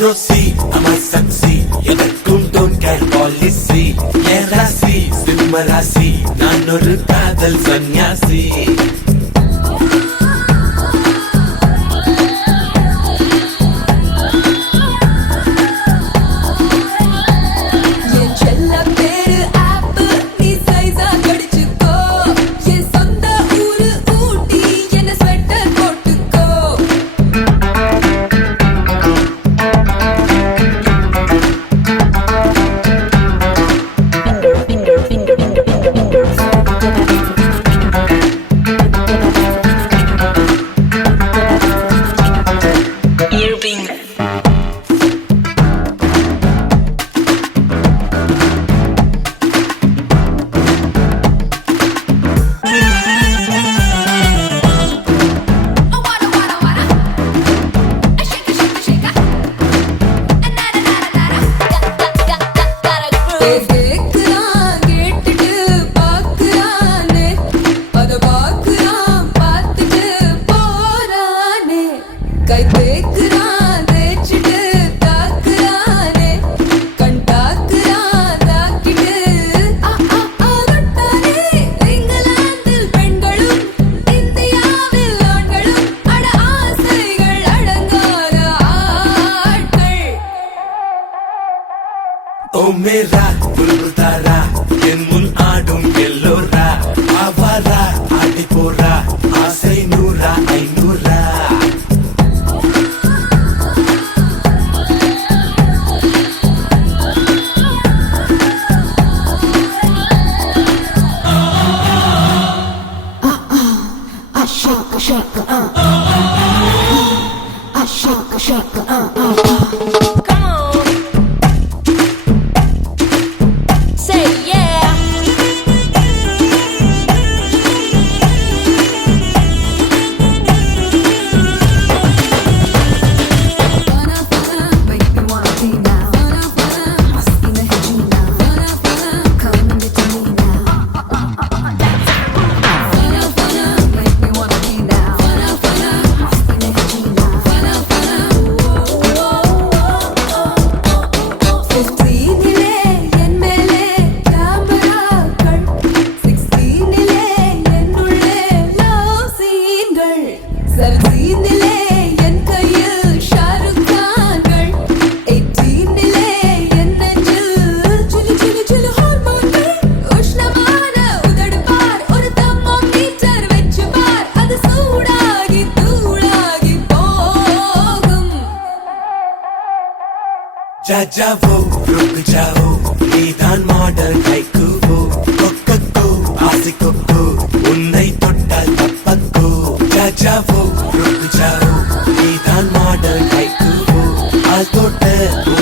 Rosie, I'm a sexy. You don't care policy. Yeah, Rasi, Simma Rasi. நான் ஒரு காதல் சன்னியாசி. ஓ மேரா புல்புல்தாரா என் முன் ஆடும் எல்லோரா ஆவாரா ஆடி போரா ஆசை 100 500 shake shake जाओ रुक जाओ नीदान मॉडल கைக்கு போ கொக்கோ ஆசிக்கோ உன்னை தொட்டால் தப்பக்கோ जाओ रुक जाओ नीदान मॉडल கைக்கு போ ஆல் தொட்ட